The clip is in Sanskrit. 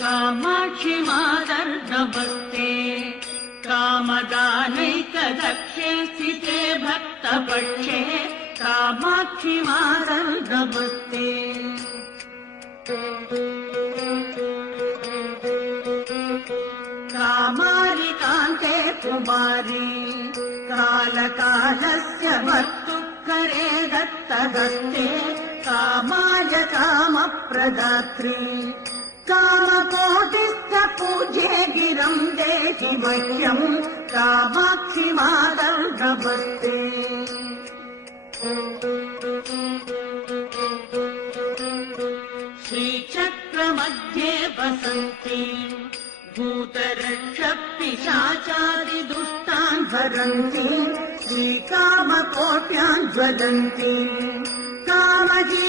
कामाक्षि मादर्दभक्ते कामदानैकदक्षे स्थिते भक्तपक्षे कामाक्षि मादर्दभक्ते कामारिकान्ते कुमारी कालकालस्य भर्तुकरे दत्तदत्ते कामाय कामप्रदात्री कामकोटिस्य पूज्ये गिरम् देहि मह्यम् कामाक्षि मादर्दभक्ते श्रीचक्रमध्ये वसन्ति भूतरक्षपिशाचादिदुष्टान् हरन्ति श्रीकामकोट्यान् ज्वलन्ति कामजी